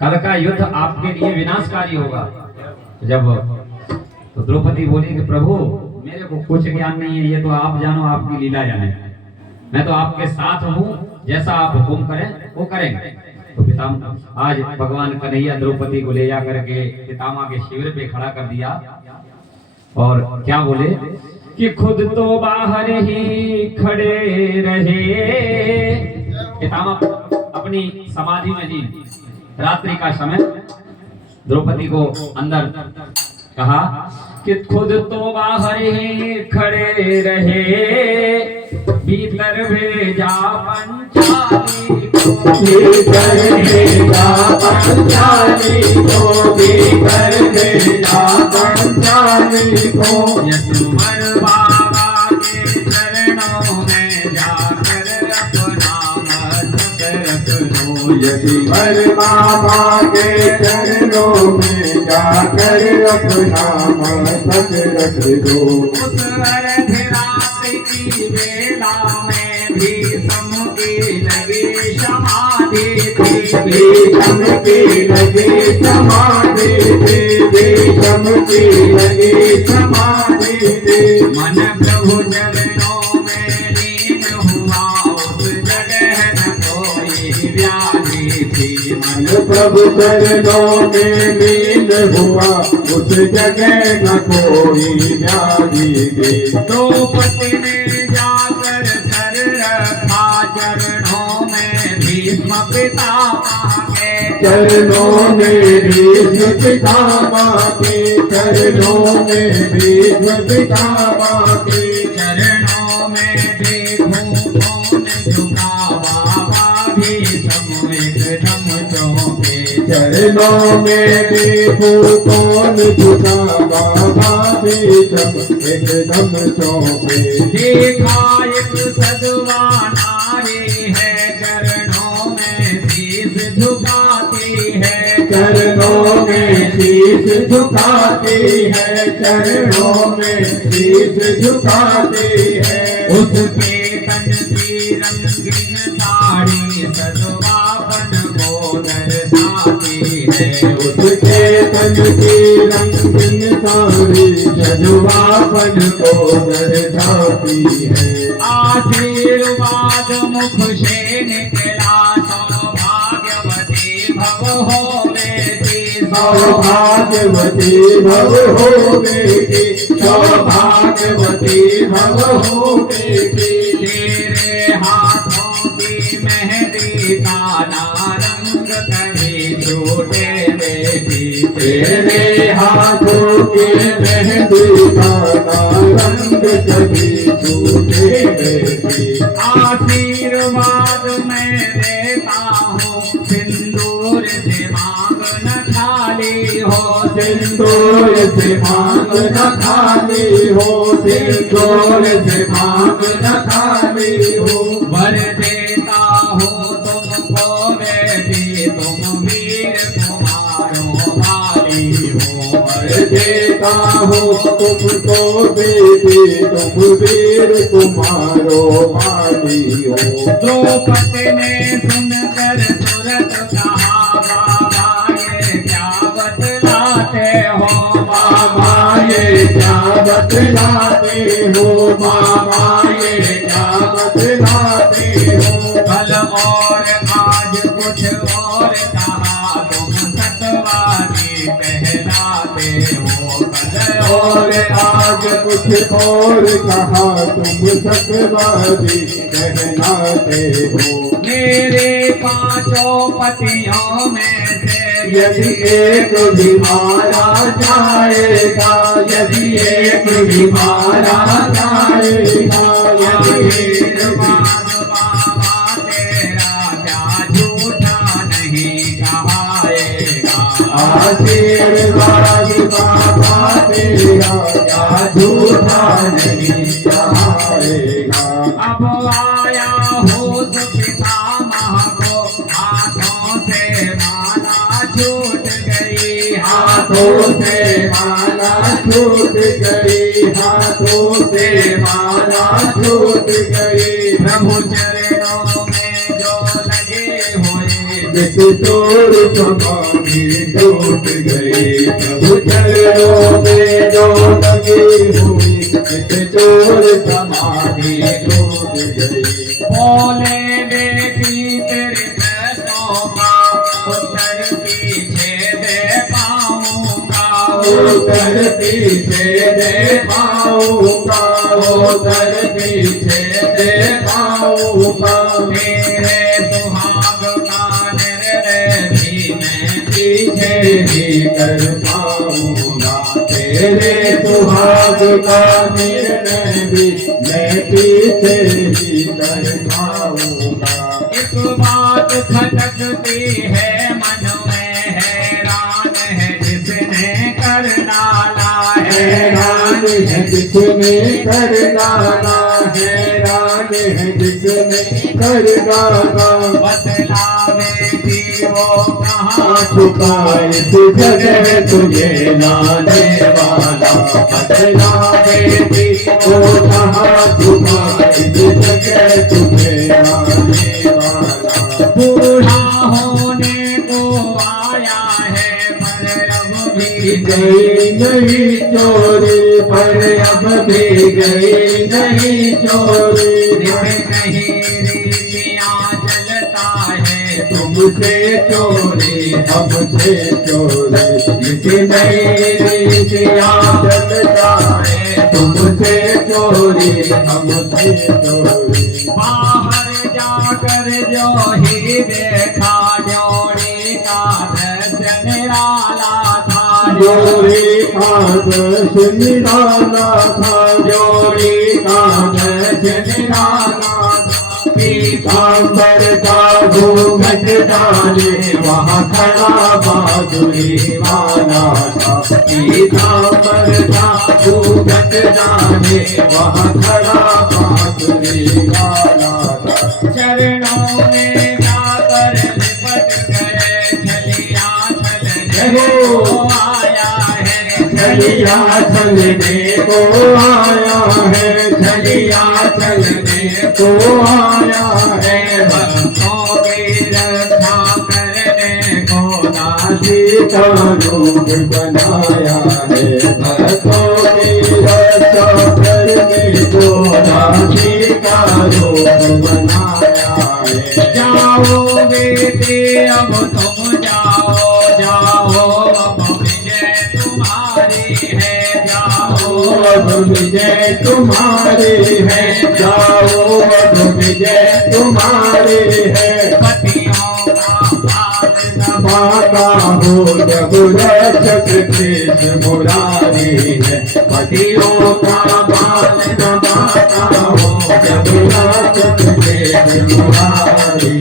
कल का युद्ध आपके लिए विनाशकारी होगा। जब तो द्रौपदी बोली कि प्रभु मेरे को कुछ ज्ञान नहीं है, ये तो आप जानो, आपकी लीला जाने, मैं तो आपके साथ हूँ, जैसा आप हुक्म करें वो करेंगे। तो पितामह आज भगवान कन्हैया द्रौपदी को ले जा करके पितामह के शिविर पे खड़ा कर दिया और क्या बोले कि खुद तो बाहर ही खड़े रहे। पितामह अपनी समाधि में जी, रात्रि का समय, द्रौपदी को अंदर कहा कि खुद तो बाहर ही खड़े रहे, भीतर भेजा पंचाली को, भीतर भेजा पंचाली को, भीतर भेजा पंचाली को। यशोवर बाबा के चरणों में जाकर अपना मस्तक रख लो, यशोवर बाबा के चरणों में जाकर अपना मस्तक रख दो। उस अर्धरात्रि की वेला में भीष्म की लगी समाधि थी, भीष्म की लगी समाधि थी, भीष्म की लगी समाधि थी। मन प्रभु चरणों में लीन हुआ, उस जगह न कोई व्याधि थी। मन प्रभु चरणों में लीन हुआ, उस जगह न कोई व्याधि थी। द्रौपदी ने जाकर सर रखा चरणों में भीष्म पितामह के, चरणों में भीष्म पितामह के, चरणों में भीष्म पितामह के। चरणों में देखूं कौन झुका, बाबा भीष्म एकदम चौंके। चरणों में देखूं कौन झुका, बाबा भीष्म एकदम चौंके। देखा एक सधवा नारी है, चरणों में शीश झुकाती है, चरणों में शीश झुकाती है, चरणों में शीश झुकाती है। उसके तन की रंगीन साड़ी सधवापन को दर्शाती है, उसके तन की रंगीन साड़ी सधवापन को दर्शाती है। आशीर्वाद मुख से निकला, सौभाग्यवती भव हो बेटी, सौभाग्यवती भव हो बेटी, सौभाग्यवती भव हो बेटी। तेरे हाथों की मेहंदी का नारंग कभी छूटे बेटी, तेरे हाथों के मेहंदी का रंग कभी छूटे बेटी। आशीर्वाद मैं देता हूँ, सिंदूर से मांग न खाली हो, सिंदूर से मांग न खाली हो, सिंदूर से मांग न खाली हो। वर देता हूँ तुमको बेटी, तुम वीर कुमारों वाली हो। वर देता हूँ तुमको बेटी, तुम वीर कुमारो वाली हो। द्रौपदी ने सुनकर तुरंत कहा, बाबा ये क्या बतलाते हो, बाबा ये क्या बतलाते हो, बाबा ये क्या बतलाते हो। कल और आज कुछ और कहा, तुम सतवादी कहलाते हो। कल और आज कुछ और कहा, तुम सत्यवादी कहलाते हो। मेरे पांचों पतियों में से यदि एक भी मारा जाएगा, यदि एक भी मारा जाएगा, आशीर्वाद बाबा तेरा क्या झूठा नहीं कहाएगा, आशीर्वाद बाबा तेरा क्या झूठा नहीं कहाएगा। अब आया हो पितामह को, हाथों से माला छूट गई, हाथों से माला छूट गई, हाथों से माला छूट गई। प्रभु चरणों में जो लगे हुए इस चोर समाधि टूट गई, प्रभु चरणों में जो लगी हुई, इस चोर समाधि टूट गई। बोले बेटी तेरे प्रश्नों का उत्तर पीछे दे पाऊंगा, उत्तर पीछे दे पाऊंगा, उत्तर पीछे दे पाऊंगा। तेरे सुहाग का निर्णय भी मैं पीछे ही कर पाऊंगा, तेरे सुहाग का निर्णय भी मैं पीछे ही कर पाऊंगा। एक बात खटकती है मन में, हैरान है जिसने कर डाला है, हैरान है जिसने कर डाला, हैरान है जिसने कर डाला। बदला बेटी वो कहाँ छुपा इस जगह तुझे लाने वाला, बदला बेटी वो कहाँ छुपा इस जगह तुझे लाने वाला। बूढ़ा होने को आया है पर अब भी गई नहीं चोरी, पर अब भी गई नहीं चोरी। नहीं रीतियाँ चलता है तुमसे चोरी हमसे चोरी, लेकिन नई रीतियाँ चलता है, तुमसे चोरी हमसे चोरी। बाहर जाकर जो ही देखा जोड़ी का दर्शन निराला था, जोड़ी का दर्शन निराला था, जोड़ी का दर्शन निराला था। पीतांबर का घूंघट डाले वहाँ खड़ा बांसुरी वाला था, पीतांबर का घूंघट डाले वहाँ खड़ा बांसुरी वाला था। चरणों में जाकर लिपट गए, छलिया छलने को आया है, छलिया चलने को आया है, छलिया चलने को आया है। भक्तों की रक्षा करने को दासी का रूप बनाया है, भक्तों की रक्षा करने को दासी का रूप बनाया है। जाओ बेटे अब तुम जाओ, जाओ अब विजय तुम्हारी है, जाओ अब विजय तुम्हारी है, जाओ अब विजय तुम्हारी है। पतियों का पालन माता हो जब रक्षक कृष्ण मुरारी है, पतियों का पालन माता हो जब रक्षक कृष्ण मुरारी।